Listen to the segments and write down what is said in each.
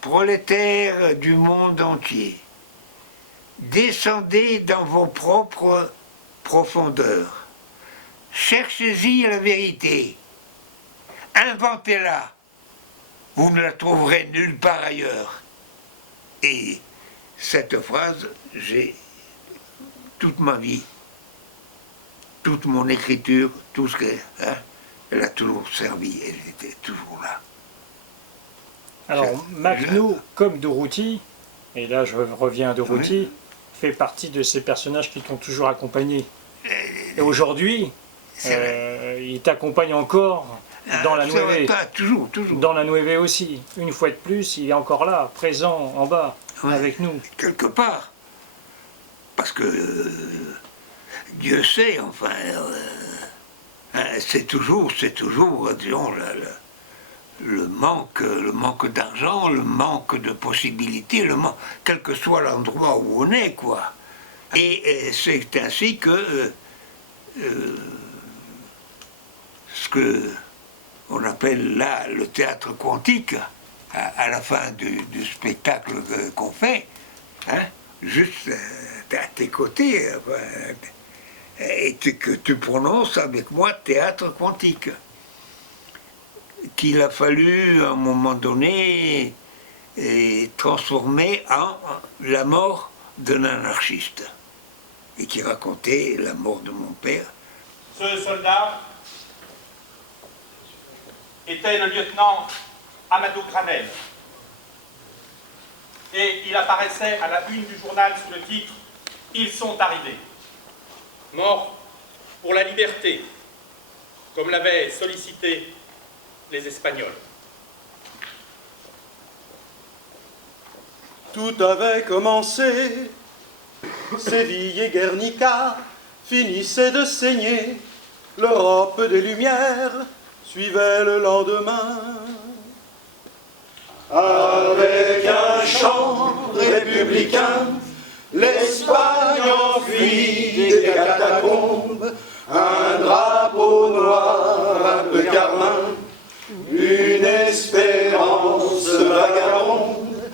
prolétaires du monde entier, descendez dans vos propres profondeurs. Cherchez-y la vérité. Inventez-la. Vous ne la trouverez nulle part ailleurs. Et cette phrase, j'ai toute ma vie, toute mon écriture, tout ce que... Hein, elle a toujours servi, elle était toujours là. Alors, Makhno, comme Dorothy, et là je reviens à Dorothy, oui, fait partie de ces personnages qui t'ont toujours accompagné. Et aujourd'hui, il t'accompagne encore dans la Nueve. Toujours. Dans la Nueve aussi. Une fois de plus, il est encore là, présent en bas, Ouais, avec nous. quelque part. Parce que Dieu sait, enfin, c'est toujours, disons, le manque d'argent, le manque de possibilités, quel que soit l'endroit où on est, quoi. Et c'est ainsi que ce que on appelle là le théâtre quantique, à la fin du spectacle qu'on fait, hein, juste à tes côtés, et que tu prononces avec moi théâtre quantique, qu'il a fallu à un moment donné transformer en la mort d'un anarchiste, et qui racontait la mort de mon père. Ce soldat était le lieutenant Amadou Granel. Et il apparaissait à la une du journal sous le titre « Ils sont arrivés ». Mort pour la liberté, comme l'avaient sollicité les Espagnols. Tout avait commencé, Séville et Guernica finissaient de saigner, l'Europe des Lumières suivait le lendemain. Avec un chant républicain, l'Espagne enfuit des catacombes, un drapeau noir un peu carmin, une espérance vagabonde.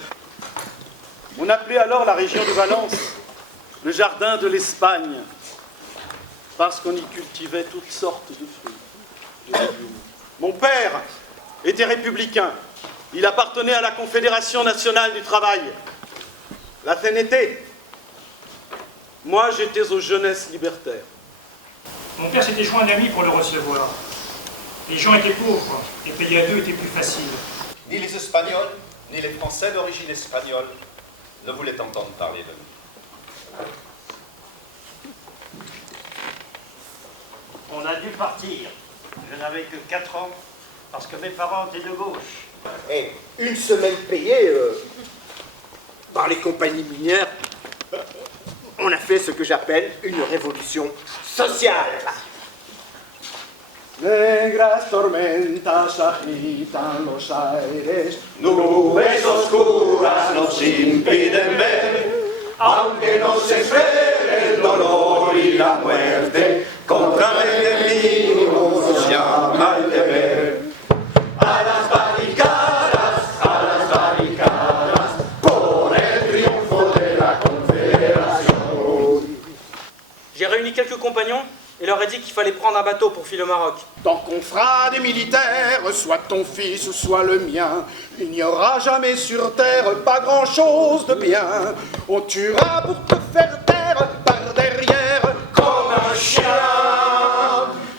On appelait alors la région de Valence le jardin de l'Espagne, parce qu'on y cultivait toutes sortes de fruits, de légumes. Mon père était républicain. Il appartenait à la Confédération nationale du travail, la CNT. Moi, j'étais aux jeunesses libertaires. Mon père s'était joint d'amis pour le recevoir. Les gens étaient pauvres, et payer à deux était plus facile. Ni les Espagnols, ni les Français d'origine espagnole ne voulaient entendre parler de nous. On a dû partir. Je n'avais que 4 ans, parce que mes parents étaient de gauche. Et une semaine payée par les compagnies minières, on a fait ce que j'appelle une révolution sociale. Negras tormentas agitan los aires, nubes oscuras nos impiden ver, aunque nos espere el dolor y la muerte, contra el enemigo nos llama el deber. A las barricadas, por el triunfo de la Confédération. J'ai réuni quelques compagnons et leur ai dit qu'il fallait prendre un bateau pour filer au Maroc. Tant qu'on fera des militaires, soit ton fils, soit le mien, il n'y aura jamais sur terre pas grand-chose de bien. On tuera pour te faire taire par derrière comme un chien.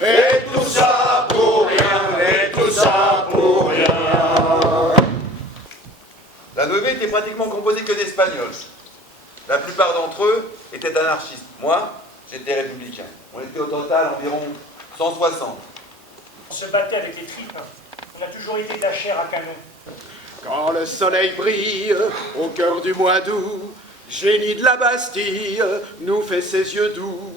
Et tout ça pour rien, et tout ça pour rien. La Nueve était pratiquement composée que d'Espagnols. La plupart d'entre eux étaient anarchistes. Moi, j'étais républicain. On était au total environ 160. On se battait avec les tripes. On a toujours été de la chair à canon. Quand le soleil brille au cœur du mois d'août, génie de la Bastille nous fait ses yeux doux.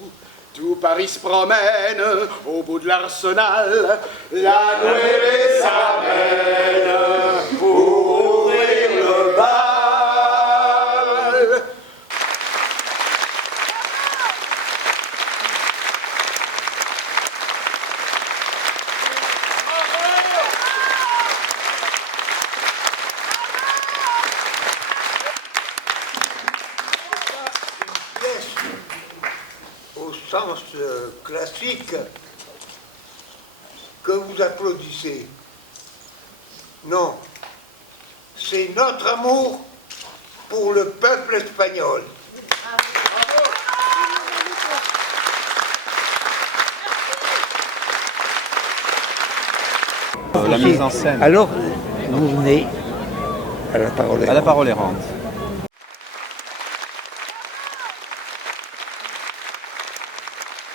Tout Paris se promène au bout de l'arsenal. La Nueve s'amène pour ouvrir le bal. sens classique que vous applaudissez. Non, c'est notre amour pour le peuple espagnol. La mise en scène. Alors, vous venez à la parole À la parole errante.